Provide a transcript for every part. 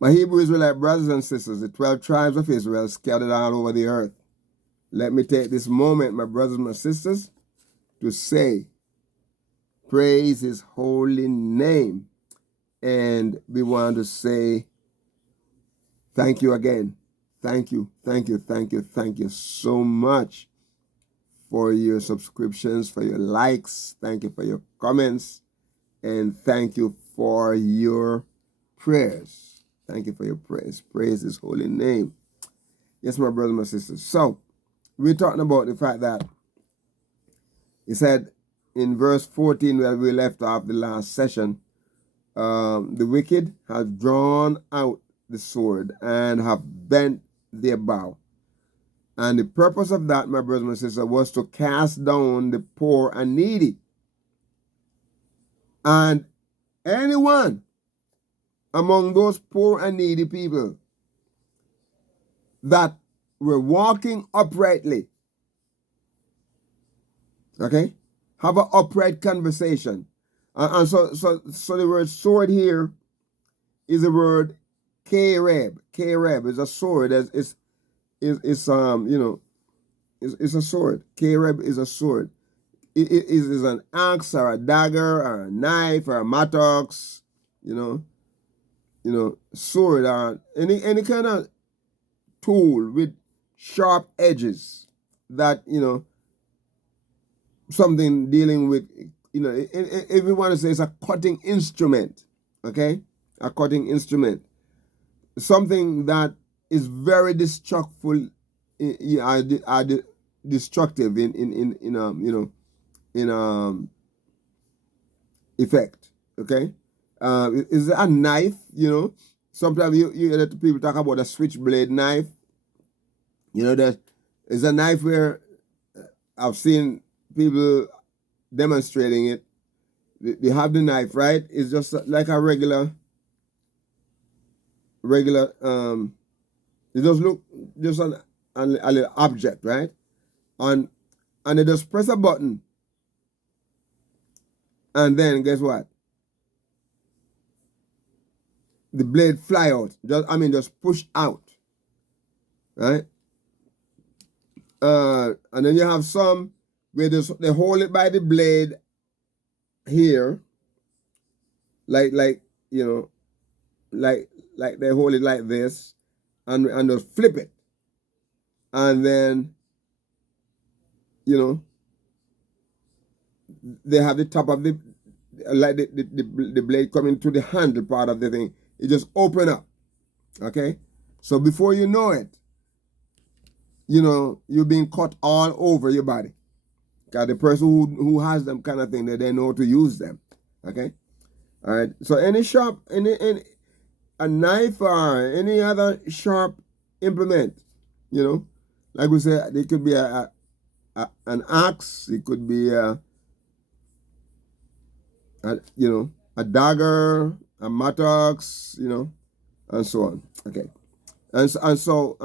My Hebrew Israelite brothers and sisters, the 12 tribes of Israel scattered all over the earth. Let me take this moment, my brothers and my sisters, to say, praise his holy name. And we want to say, thank you again. Thank you, thank you, thank you, thank you so much for your subscriptions, for your likes. Thank you for your comments. And thank you for your prayers. Thank you for your prayers. Praise his holy name. Yes, my brothers and my sisters. So, we're talking about the fact that he said in verse 14 where we left off the last session, the wicked have drawn out the sword and have bent their bow. And the purpose of that, my brothers and my sisters, was to cast down the poor and needy. And anyone among those poor and needy people that were walking uprightly, okay, have an upright conversation. And so the word sword here is the word kereb. Kereb is a sword. It's a sword. Kereb is a sword. It is an axe or a dagger or a knife or a mattocks, sword or any kind of tool with sharp edges that, something dealing with, if we want to say it's a cutting instrument, okay? A cutting instrument. Something that is very destructive destructive in effect, okay? Is a knife, sometimes you hear people talk about a switchblade knife. That is a knife where I've seen people demonstrating it. They have the knife, right? It's just like a regular it does look just a little object, right? And they just press a button, and then guess what? The blade fly out. Just push out, right? And then you have some where they hold it by the blade here, like they hold it like this, and just flip it, and then they have the top of the blade coming to the handle part of the thing. It just open up, okay? So before you know it, you're being cut all over your body. Because the person who has them kind of thing, they know to use them, okay? All right. So any sharp, a knife or any other sharp implement, like we said, it could be an axe, it could be a dagger, a mattocks, and so on. Okay. And so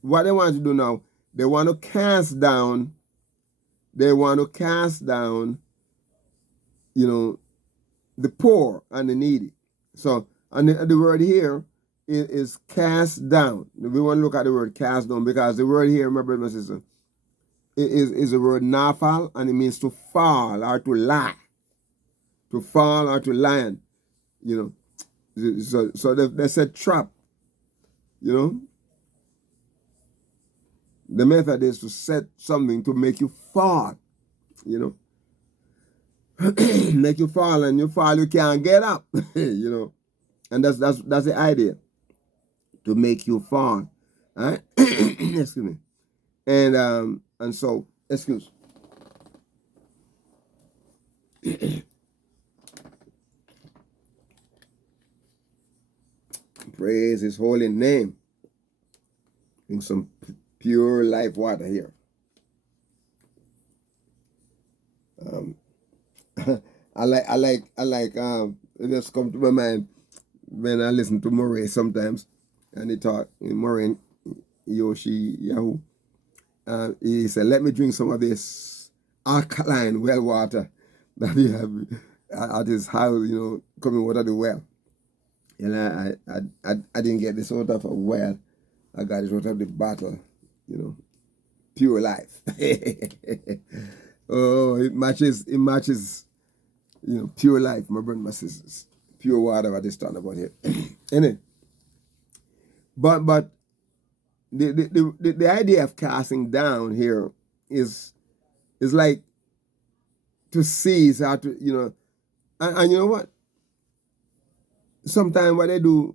what they want to do now, they want to cast down, the poor and the needy. So, and the word here is cast down. We want to look at the word cast down because the word here, my brother and sister, is the word nafal, and it means to fall or to lie. To fall or to lie. So they said trap. The method is to set something to make you fall. Make you fall, and you fall, you can't get up. And that's the idea, to make you fall. All right. Excuse me. And so, excuse. Praise his holy name. Drink some pure life water here. I like it just come to my mind when I listen to Murray sometimes, and he talk Murray Yoshi Yahoo. He said, "Let me drink some of this alkaline well water that he have at his house, coming out of the well." You know, I didn't get this out of a well. I got it out of the bottle, you know. Pure life. Oh, it matches, you know, pure life, my brother, my sisters. Pure water, what is talking about here. Anyway, but the idea of casting down here is like to seize, how to, you know, and you know what? Sometimes what they do,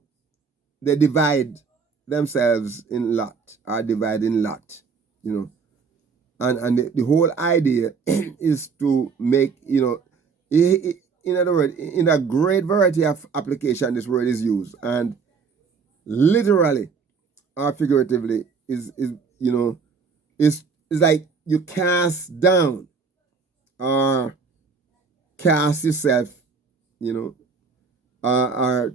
they divide themselves in lot, or divide in lot, you know. And the whole idea is to make, you know, in other words, in a great variety of application, this word is used. And literally or figuratively is you know, is like you cast down or cast yourself, you know, or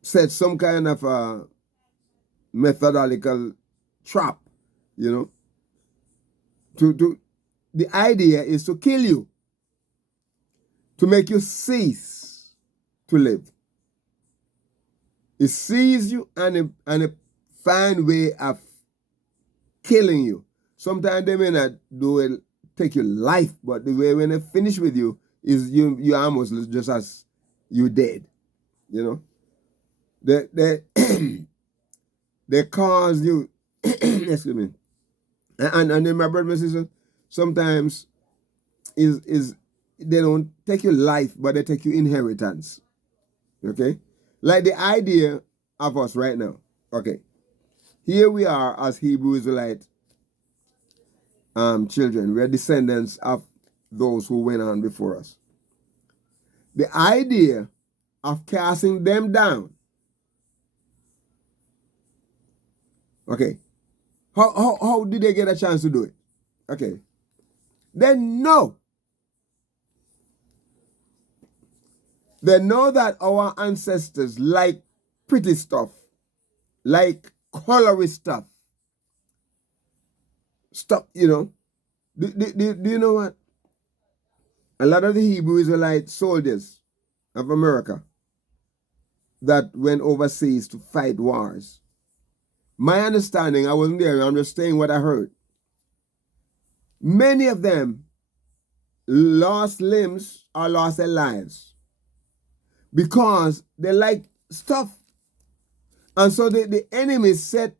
set some kind of a methodological trap, you know. To the idea is to kill you, to make you cease to live. It sees you and it find way of killing you. Sometimes they may not do it, take your life, but the way when they finish with you is you almost just as you dead. You know, they they cause you. Excuse me. And then my brother and sister, sometimes is they don't take your life, but they take your inheritance. Okay, like the idea of us right now. Okay, here we are as Hebrew Israelite children. We are descendants of those who went on before us. The idea of casting them down. Okay, how did they get a chance to do it? Okay, they know. They know that our ancestors like pretty stuff, like colory stuff. Stuff, you know. Do you know what? A lot of the Hebrew Israelite soldiers of America that went overseas to fight wars. My understanding, I wasn't there, I'm just saying what I heard. Many of them lost limbs or lost their lives because they like stuff. And so the enemy set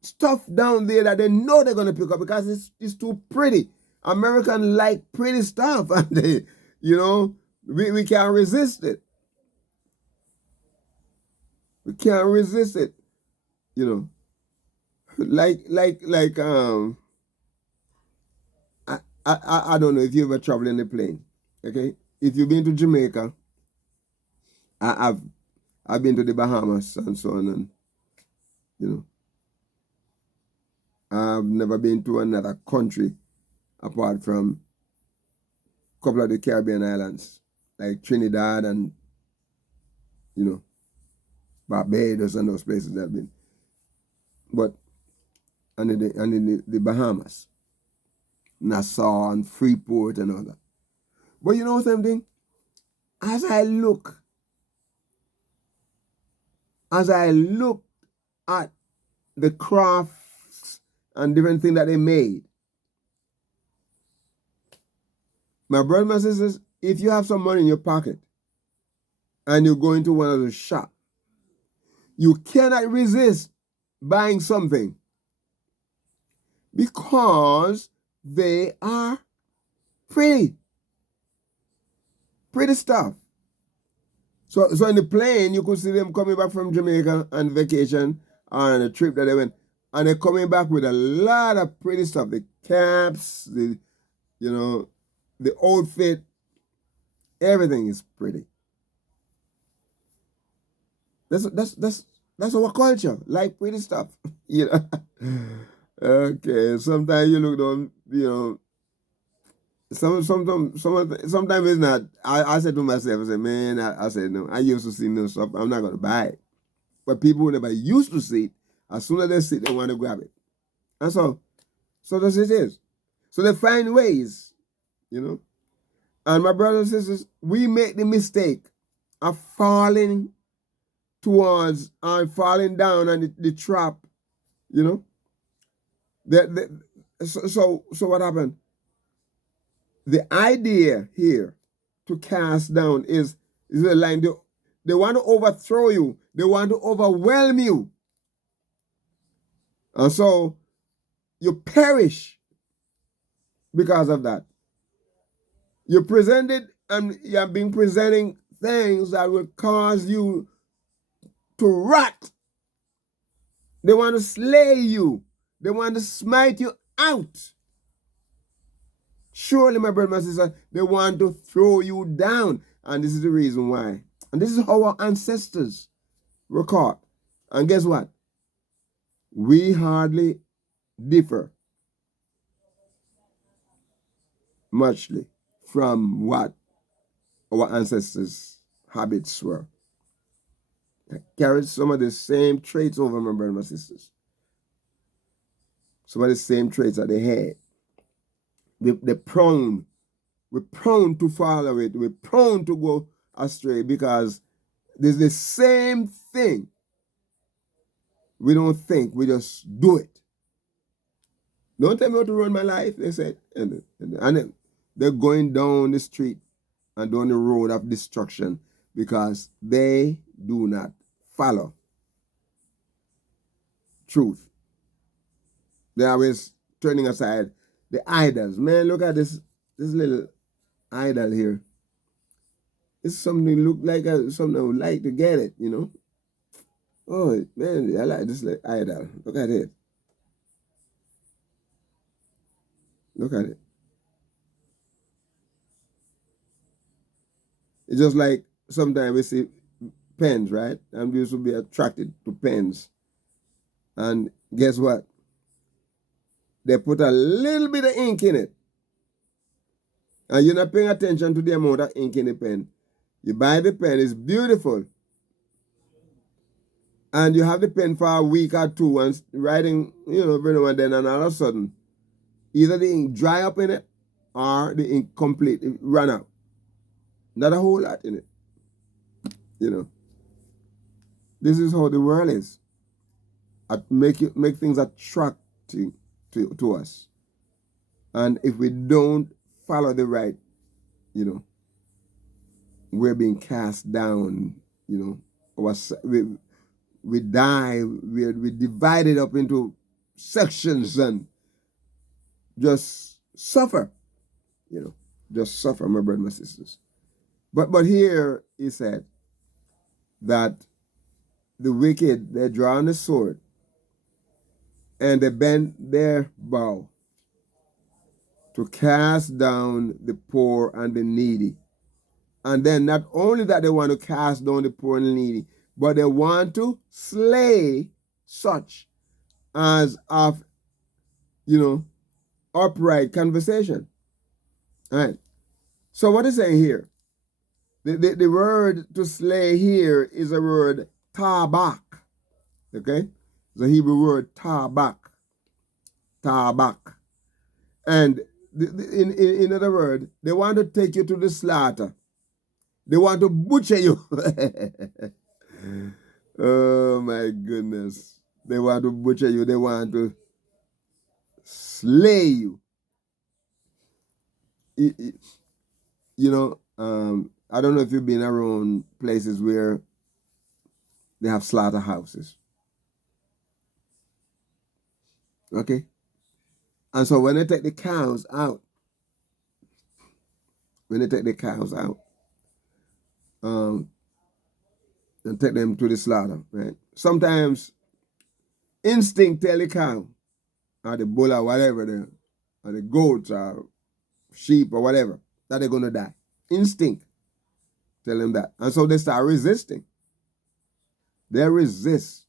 stuff down there that they know they're going to pick up because it's too pretty. Americans like pretty stuff, and they, you know, we can't resist it. We can't resist it, you know. Like I don't know if you ever travel in a plane. Okay, if you've been to Jamaica, I've been to the Bahamas and so on, and you know, I've never been to another country apart from a couple of the Caribbean islands, like Trinidad and, you know, Barbados and those places I've been. But and in the Bahamas, Nassau and Freeport and all that. But you know something? As I look at the crafts and different things that they made, my brothers and sisters, if you have some money in your pocket and you go into one of the shops, you cannot resist buying something because they are pretty stuff. So in the plane, you could see them coming back from Jamaica on vacation or on a trip that they went, and they're coming back with a lot of pretty stuff. The caps, the, you know, the outfit, everything is pretty. That's our culture, like pretty stuff. You know. Okay. Sometimes you look down, you know. Sometimes it's not. I said to myself, I said, man, I said no. I used to see no stuff. I'm not gonna buy it. But people who never used to see it, as soon as they see it, they want to grab it. And so that's it is. So they find ways, you know. And my brothers and sisters, we make the mistake are falling towards, are falling down and the trap, you know. So what happened? The idea here to cast down is a line. They want to overthrow you. They want to overwhelm you. And so you perish because of that. You presented and you have been presenting things that will cause you to rot. They want to slay you. They want to smite you out. Surely, my brother, my sister, they want to throw you down. And this is the reason why. And this is how our ancestors were caught. And guess what? We hardly differ muchly from what our ancestors' habits were. They carried some of the same traits over, my brothers and my sisters. Some of the same traits that they had. We're prone to follow it. We're prone to go astray because there's the same thing. We don't think, we just do it. Don't tell me how to run my life, they said. And they're going down the street and down the road of destruction because they do not follow truth. They're always turning aside the idols. Man, look at this little idol here. It's something look like something I would like to get it, you know. Oh man, I like this little idol. Look at it. Look at it. It's just like sometimes we see pens, right? And we used to be attracted to pens. And guess what? They put a little bit of ink in it. And you're not paying attention to the amount of ink in the pen. You buy the pen, it's beautiful. And you have the pen for a week or two and writing, every now and then, and all of a sudden, either the ink dry up in it or the ink completely run out. Not a whole lot in it. This is how the world is. Make things attractive to us. And if we don't follow the right, we're being cast down, we die, we divided up into sections and just suffer, just suffer, my brothers and my sisters. But here he said that the wicked, they draw on the sword and they bend their bow to cast down the poor and the needy. And then not only that they want to cast down the poor and the needy, but they want to slay such as of, upright conversation. All right. So what is saying here? The word to slay here is a word tabak. Okay? The Hebrew word tabak. Tabak. And in other words, they want to take you to the slaughter. They want to butcher you. Oh my goodness. They want to butcher you. They want to slay you. I don't know if you've been around places where they have slaughterhouses. Okay? And so when they take the cows out, and take them to the slaughter, right? Sometimes instinct tell the cow, or the bull or whatever, or the goats or sheep or whatever, that they're going to die. Instinct tell them that. And so they start resisting. They resist.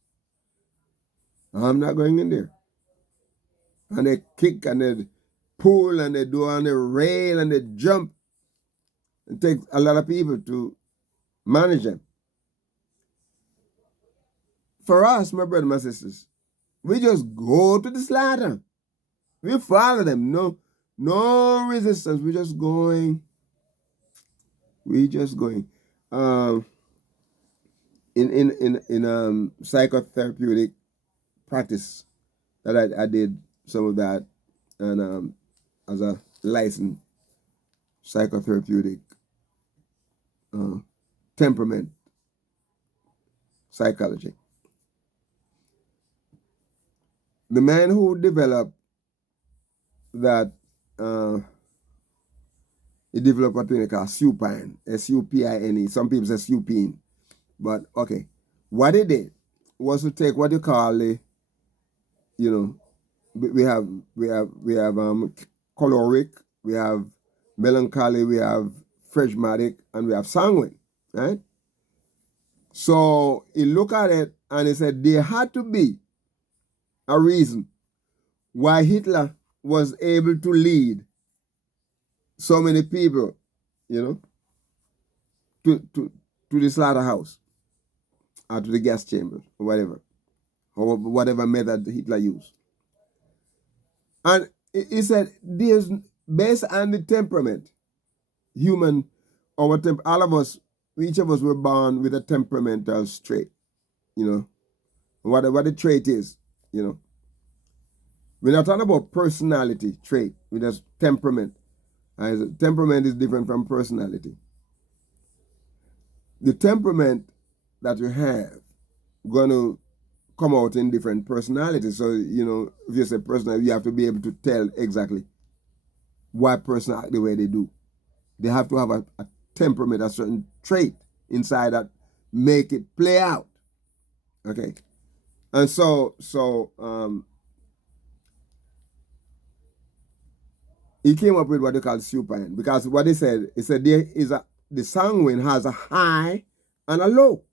I'm not going in there. And they kick and they pull and they do and they rail and they jump. It takes a lot of people to manage them. For us, my brothers and my sisters, we just go to the slaughter. We follow them. No resistance. We're just going. in psychotherapeutic practice that I did some of that, and as a licensed psychotherapeutic uh, temperament psychology. The man who developed that, he developed what they call supine, supine. Some people say supine, but okay. What he did was to take what you call the, you know, we have choleric, we have melancholy, we have phlegmatic, and we have sanguine, right? So he looked at it and he said there had to be a reason why Hitler was able to lead so many people, you know, to the slaughterhouse or to the gas chamber or whatever, or whatever method Hitler used. And he said there's, based on the temperament, human, all of us, each of us were born with a temperamental trait, you know, what the trait is, you know. We're not talking about personality trait, we just temperament. Temperament is different from personality. The temperament that you have gonna come out in different personalities. So, you know, if you say personality, you have to be able to tell exactly why person act the way they do. They have to have a temperament, a certain trait inside that make it play out. Okay. And so he came up with what they call supine, because what he said there is the sanguine has a high and a low.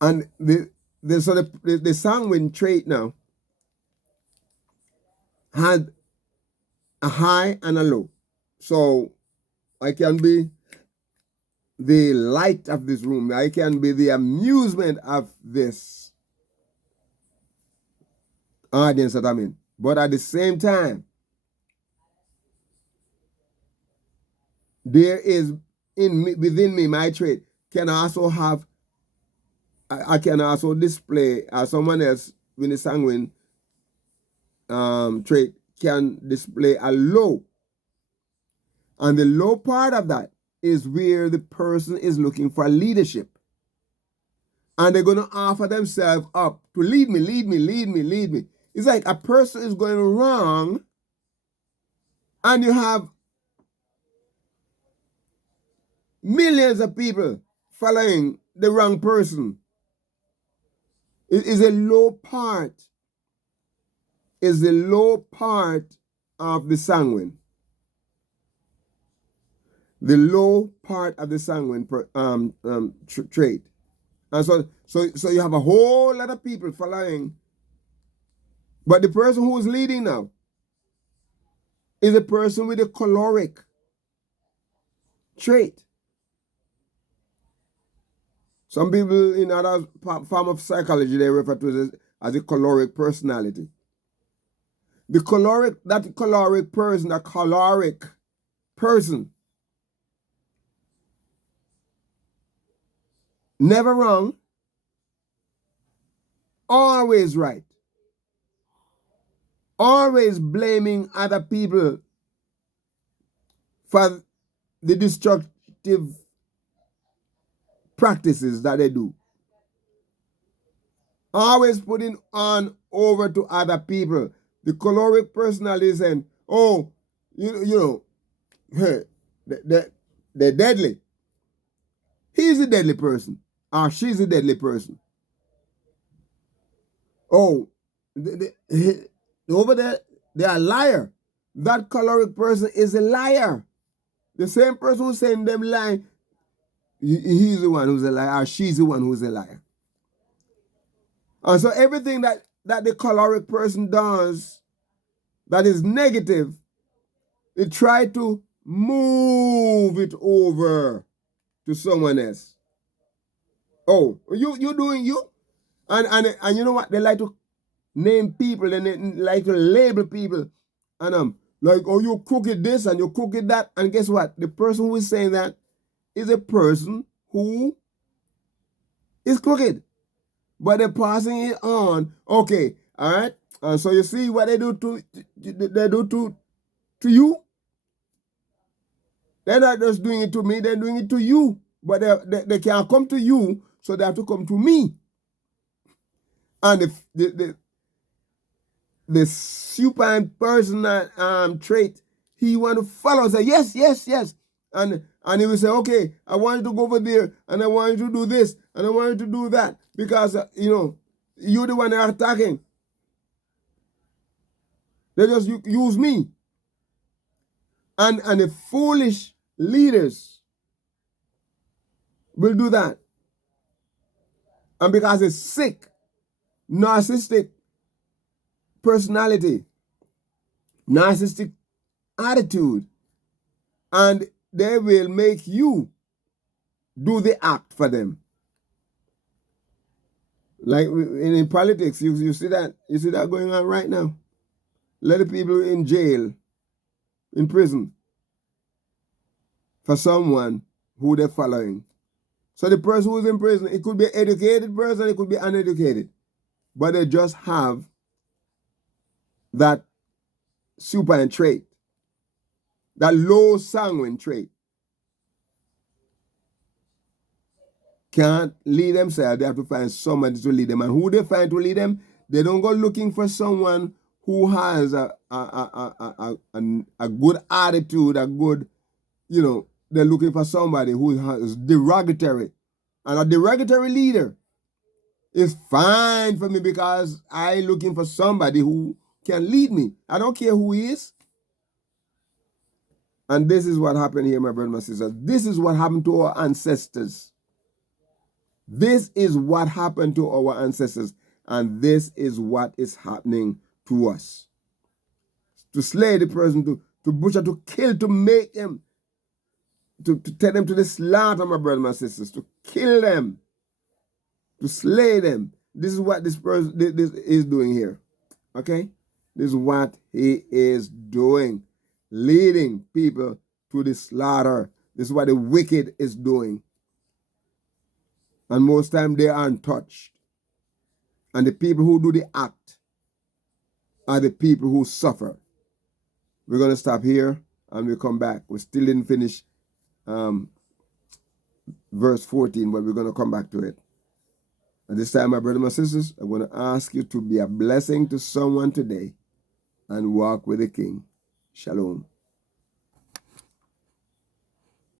And the sanguine trait now had a high and a low. So I can be the light of this room. I can be the amusement of this audience that I'm in. But at the same time, there is within me, my trait can also have, I can also display, as someone else with a sanguine trait can display a low. And the low part of that is where the person is looking for leadership. And they're going to offer themselves up to lead me, lead me, lead me, lead me. It's like a person is going wrong and you have millions of people following the wrong person. It is a low part. Is the low part of the sanguine. The low part of the sanguine trait. And so you have a whole lot of people following. But the person who is leading now is a person with a choleric trait. Some people in other form of psychology, they refer to it as a choleric personality. That choleric person, never wrong, always right, always blaming other people for the destructive practices that they do. Always putting on over to other people. The choleric personality is saying, oh, you know, they're deadly. He's a deadly person, or she's a deadly person. Oh, over there, they are a liar. That choleric person is a liar. The same person who's saying them lying, he's the one who's a liar, or she's the one who's a liar. And so everything that the choleric person does that is negative, they try to move it over to someone else. Oh, you doing you? And you know what? They like to name people, and they like to label people. And like, oh, you crooked this and you crooked that. And guess what? The person who is saying that is a person who It's crooked. But they're passing it on. Okay, all right. So you see what they do to you? They're not just doing it to me, they're doing it to you. But they can't come to you, so they have to come to me. And the supine personal trait, he want to follow, say, yes, yes, yes. And he will say, okay, I want you to go over there, and I want you to do this, and I want you to do that. Because, you're the one they're attacking. They just use me. And the foolish leaders will do that. And because it's sick, narcissistic personality, narcissistic attitude, and they will make you do the act for them. Like in politics, you see that going on right now. A lot of people in jail, in prison, for someone who they're following. So the person who's in prison, it could be an educated person, it could be uneducated, but they just have that supine trait, that low sanguine trait. Can't lead themselves. They have to find somebody to lead them. And who they find to lead them, they don't go looking for someone who has a good attitude, a good, they're looking for somebody who is derogatory. And a derogatory leader is fine for me because I'm looking for somebody who can lead me. I don't care who he is. And this is what happened here, my brothers and sisters. This is what happened to our ancestors. This is what happened to our ancestors. And this is what is happening to us. To slay the person, to butcher, to kill, to make them, to take them to the slaughter, my brothers and sisters, to kill them, to slay them. This is what this is doing here. Okay? This is what he is doing. Leading people to the slaughter. This is what the wicked is doing. And most time they are untouched. And the people who do the act are the people who suffer. We're going to stop here and we'll come back. We still didn't finish verse 14, but we're going to come back to it. At this time, my brothers and my sisters, I'm going to ask you to be a blessing to someone today and walk with the King. Shalom.